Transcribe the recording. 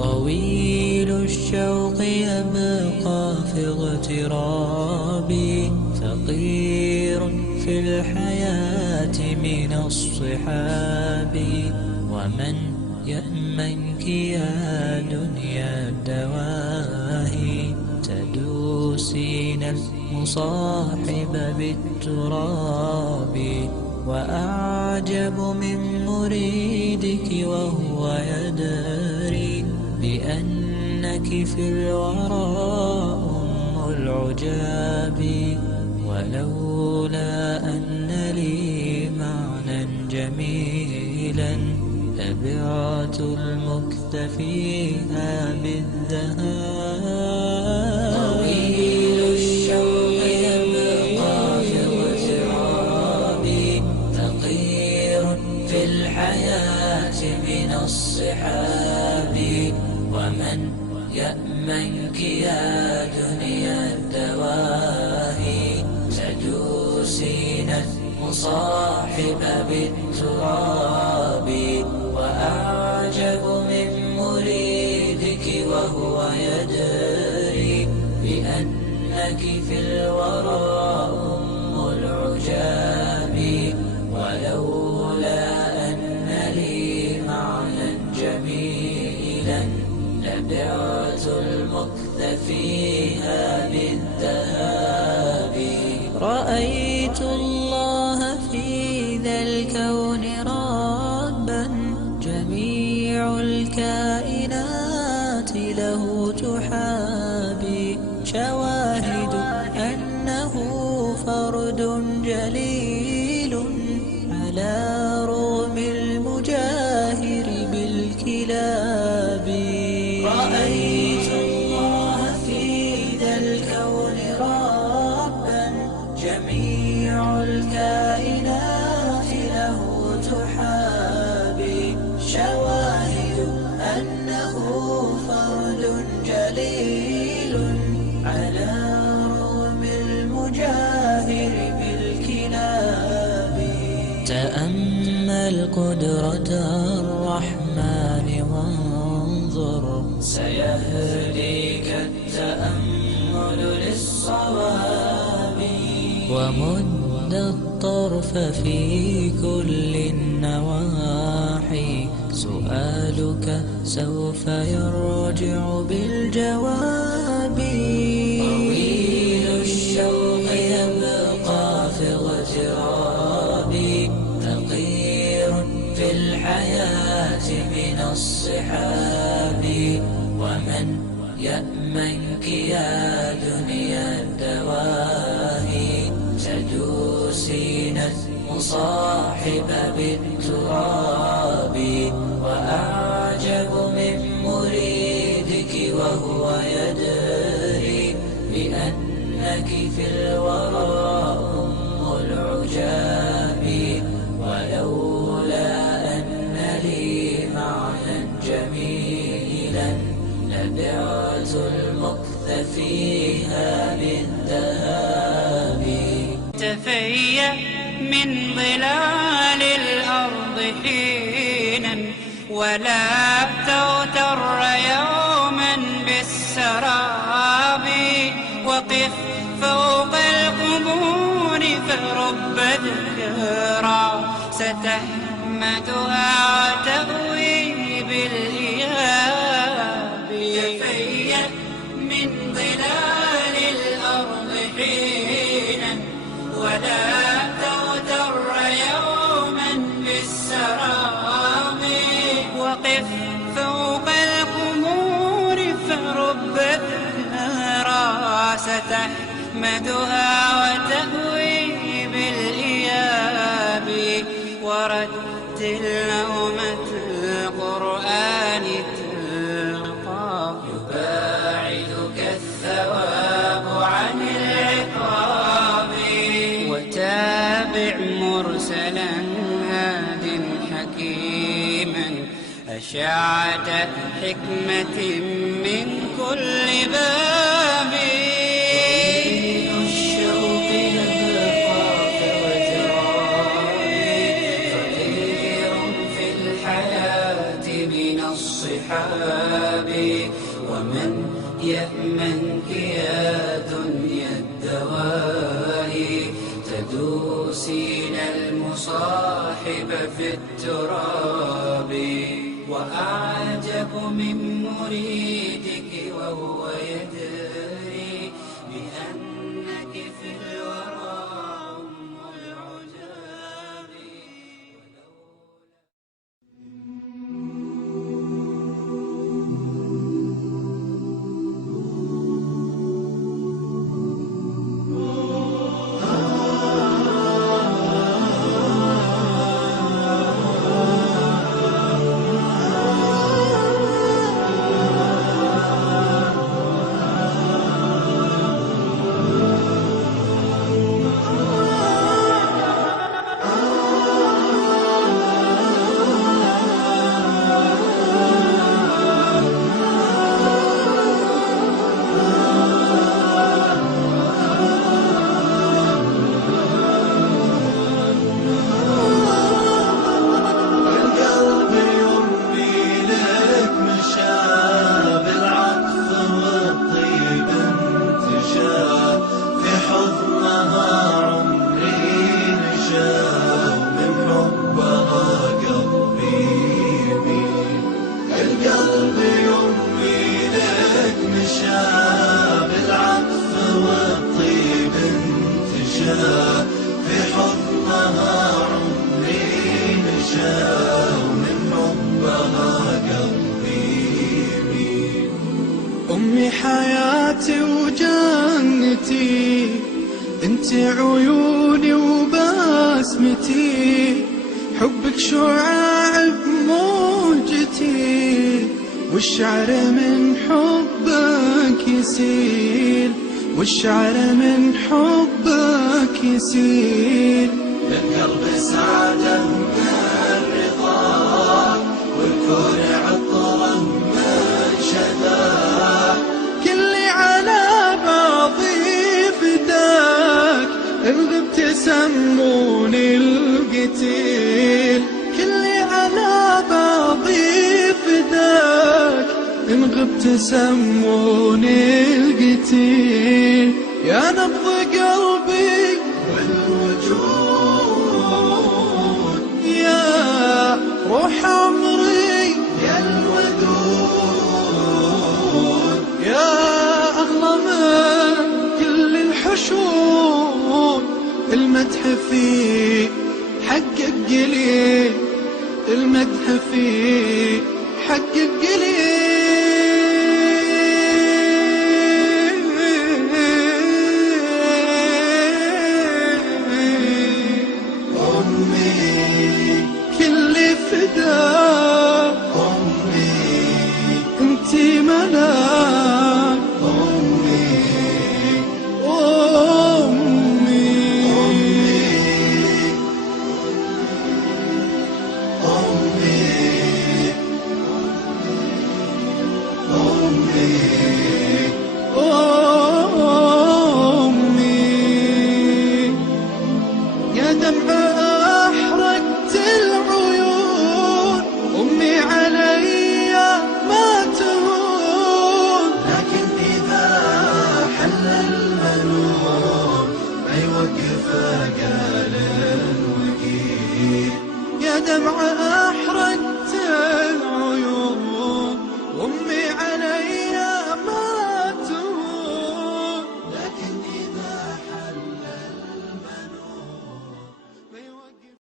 طويل الشوق يبقى في اغترابي، فقير في الحياة من الصحاب. ومن يأمنك يا دنيا الدواهي، تدوسين المصاحب بالتراب. وأعجب من مريدك وهو يدري بأنك في الورى أم العجاب. ولولا أن لي معنى جميلا لبعت المكث فيها بالذهاب. طويل الشوق يبقى في اغترابي، فقير في الحياة من الصحاب. ومن يأمنك يا دنيا الدواهي، تدوسين المصاحب بالتراب. وأعجب من مريدك وهو يدري بأنك في الورى أم العجاب. ولولا أن لي معنى جميلا لبعت المكث فيها بالذهاب. رأيت الله في ذا الكون ربا، جميع الكائنات له تحابي. شواهد أنه فرد جليل على رغم المجاهر بالكلاب. رأيت الله في ذا الكون ربا، جميع الكائنات له تحابي. شواهد أنه فرد جليل على رغم المجاهر بالكلاب. تأمل قدرة الرحمن وانظر، سيهديك التأمل للصواب. ومد الطرف في كل النواحي، سؤالك سوف يرجع بالجواب. طويل الشوق يبقى في اغترابي، فقير في الحياة من الصحاب. ومن يأمنك يا دنيا الدواهي، تدوسين المصاحب بالتراب. وأعجب من مريدك وهو يدري بأنك في الورى أم العجاب. ولولا أن لي معنى جميلا لبعت المكث فيها بالذهاب. تفيأ من ظلال الأرض حينا، ولا تغتر يوما بالسراب. وقف فوق القبور فرب ذكرى ستحمدها وتأوي بالإياب. تفيأ من ظلال الأرض حينا، ولا تغتر يوما بالسراب. وقف فوق القبور فرب ذكرى ستحمدها وتأوي بالإياب. ورتل نومة القرآن تلقى، يباعدك الثواب عن العقاب. وتابع مرسلا هاد حكيما، أشعة حكمة من كل باب. الشوق يبقى في اغترابي، فقير في الحياة من الصحاب. صاحب في التراب. وأعجب من مريدك وهو يدري بأنك في الورى أم العجاب. في حضنها عمري نشا ومن حبها قلبي يميل. أمي حياتي وجنتي، انت عيوني وبسمتي، حبك شعاع بموجتي، والشعر من حبك يسيل، والشعر من حبك يسيل. للقلب سعادة من الرضا، والكون عطرا من شذا، كلي على بعضي فداك، إن غبت سموني القتيل، كلي على بعضي فداك، إن غبت سموني القتيل. يا نبض قلبي والوجود، يا روح عمري، يا الودود، يا أغلى من كل الحشود، المدح فيه حقك قليل، المدح فيه حقك قليل. أمي كل فداك، أمي انتي ملاك، أمي أمي أمي أمي أمي. يا دمع أحرقت العيون، أمي علي ما تهون، لكن إذا حل المنون ما يوقف قال وقيل. يا دمع أحرقت العيون،